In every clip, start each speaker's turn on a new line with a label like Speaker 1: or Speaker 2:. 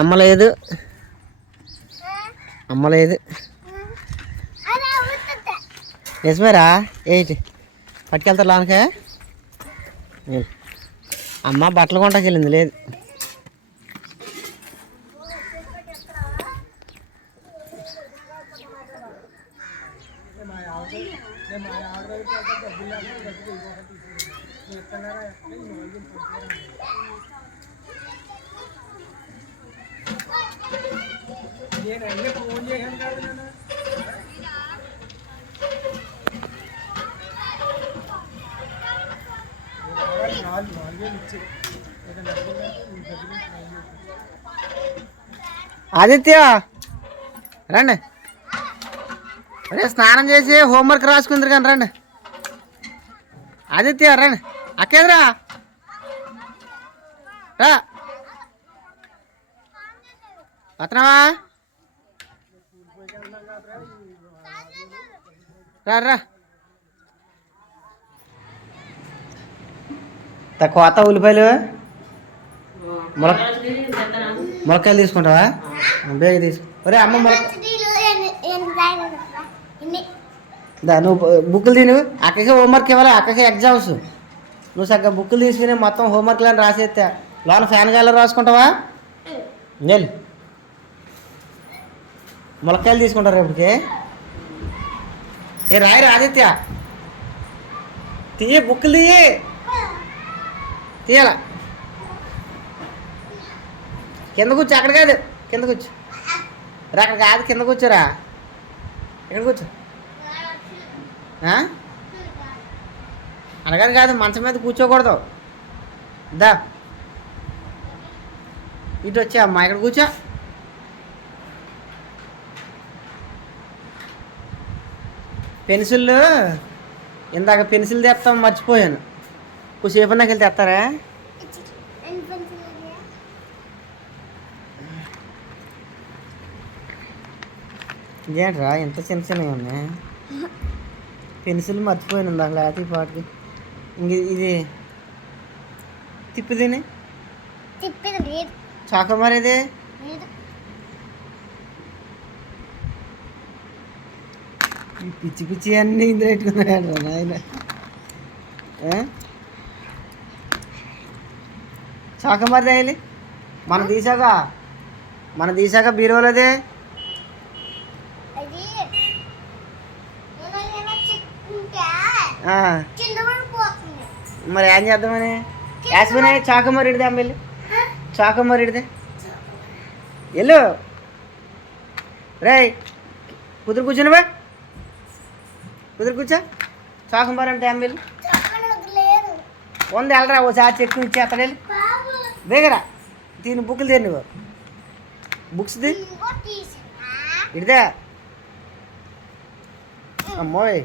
Speaker 1: అమ్మలేదు. అమ్మలేదు. నిజమేరా ఏంటి పట్టుకెళ్తారు లోనకే అమ్మ బట్టలు కొంటాకి వెళ్ళింది లేదు. ఆదిత్య రండి. అరే స్నానం చేసి హోంవర్క్ రాసుకుందరు కానీ రండి. ఆదిత్య రండి. అక్కేదిరా? రా. అతనవా రా కోత ఉల్లిపాయలు మొలక మొలకాయలు తీసుకుంటావా? బేగ తీసు. ఒరే అమ్మ మొలక దా నువ్వు బుక్కులు తిను. అక్కకి హోంవర్క్ ఇవ్వాలి అక్కకి ఎగ్జామ్స్. నువ్వు సగ్గ బుక్కులు తీసుకుని మొత్తం హోంవర్క్లు అని రాసేస్తా లోన ఫ్యాన్ గాల్లో రాసుకుంటావా? నెల్లు ములక్కాయలు తీసుకుంటారు రేపటికి ఏ రాయరు ఆదిత్య? తీయ బుక్కులు తీయ. తీయాల? కింద కూర్చో అక్కడ కాదు. కింద కూర్చో. రా అక్కడ కాదు కింద కూర్చోరా ఇక్కడ కూర్చో. ఆ? అనగాని కాదు మంచం మీద కూర్చోకూడదు. దా. ఇటు వచ్చా అమ్మా ఇక్కడ కూర్చో. పెన్సిళ్ళు ఇందాక పెన్సిల్ తెస్తాం మర్చిపోయాను. కొద్దిసేపు నాకు వెళ్ళి తెస్తారా ఇదేంట్రా ఎంత చిన్న చిన్నవి ఉన్నాయి. పెన్సిల్ మర్చిపోయాను ఇందాక లేకపోతే ఈ పాటికి. ఇంక ఇది తిప్పి తిని
Speaker 2: తిప్పేది లేదు
Speaker 1: చాక మరి ఇది
Speaker 2: లేదు
Speaker 1: ఈ పిచ్చి పిచ్చి అన్నీ ఇందులో పెట్టుకున్నాడు నాయన ఏ? చాక మరి తేయాలి మనం తీసాక? మనం తీసాక బీరోలదే మరి ఏం చేద్దామని? యాస్మిన్ చాక మరి ఇడిదే అమ్మ వెళ్ళి చాక మరి ఇడిదే? వెళ్ళు రేయ్ కుదురు కూర్చోనివా కుదురు కూర్చో. చాక మరి అంటే అమ్మ వెళ్ళి వంద వెళ్ళరా ఓసారి చెక్కు ఇచ్చేస్తాడు వెళ్ళి.
Speaker 2: బాబు
Speaker 1: వేగరా. దీని బుక్కులు తీరు నువ్వు? బుక్స్ ఇడిదే. అమ్మోయ్.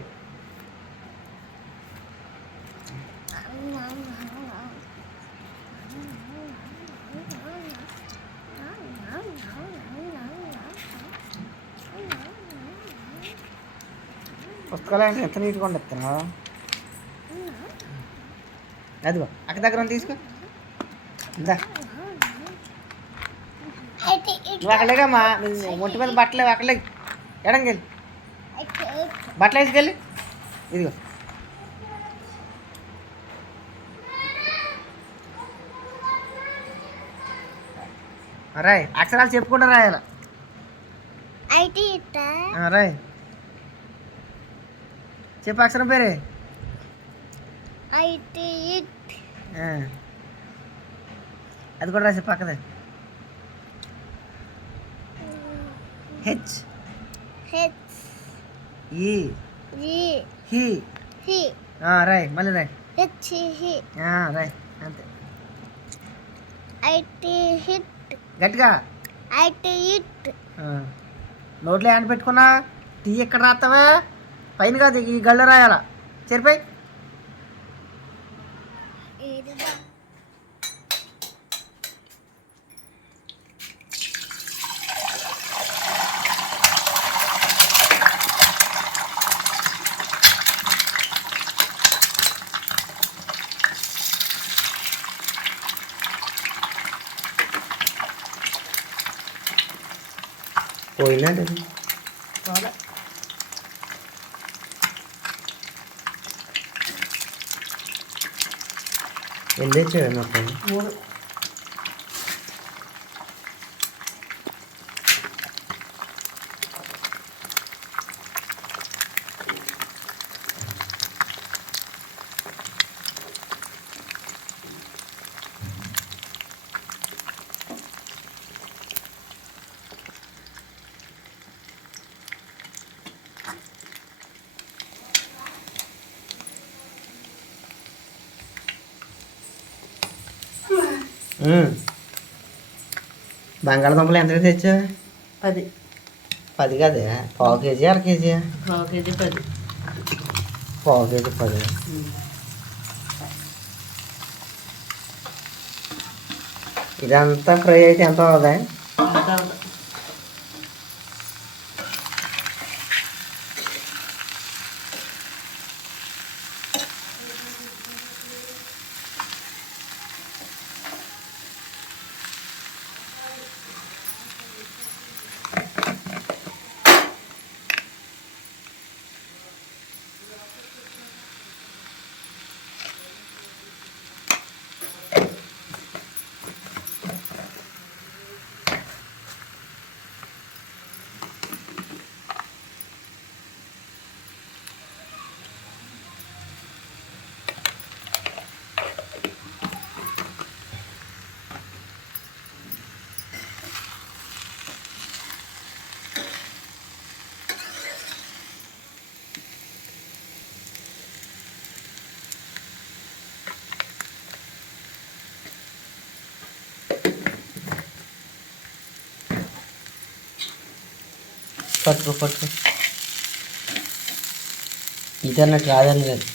Speaker 1: పుస్తకాలు ఎంత నీట్గా ఉండేస్తున్నా అదిగో అక్క దగ్గర తీసుకో. ఇందా. నువ్వు నువ్వు ఒంటి మీద బట్టలు అక్కడే ఎడంకెళ్ళి బట్టలు వేసుకెళ్ళి. ఇదిగో. రాయ్ అక్షరాలు చెప్పుకుంటూ రాయాల?
Speaker 2: అయితే ఇట్ట
Speaker 1: ఆ, రాయ్. చెప్పు అక్షరం పేరే. అది కూడా రాసి పక్కదే. హెచ్
Speaker 2: హెచ్
Speaker 1: ఈ
Speaker 2: ఈ
Speaker 1: హి
Speaker 2: హి
Speaker 1: ఆ, రాయ్ మళ్ళీ రాయ్.
Speaker 2: హెచ్ హి
Speaker 1: ఆ, రాయ్ అంతే.
Speaker 2: ఐటి హిట్
Speaker 1: గట్టిగా.
Speaker 2: ఐటి
Speaker 1: ఆ. నోట్లో హ్యాండ్ పెట్టుకున్నా టీ ఎక్కడ రాస్తావా పైన కాదు ఈ గళ్ళు రాయాల? చెరిపోయి పోయిందండి El leche
Speaker 3: de
Speaker 1: mojón. బంగాళదుంపలు ఎంత తెచ్చా
Speaker 3: పది.
Speaker 1: పది కదే? పావు కేజీ అర కేజీ?
Speaker 3: పావు కేజీ పది.
Speaker 1: పావు కేజీ పది. ఇదంతా ఫ్రై అయితే ఎంత అవుదా పట్టుకో పట్టుకో. ఇది అన్నట్టు రాదని కాదు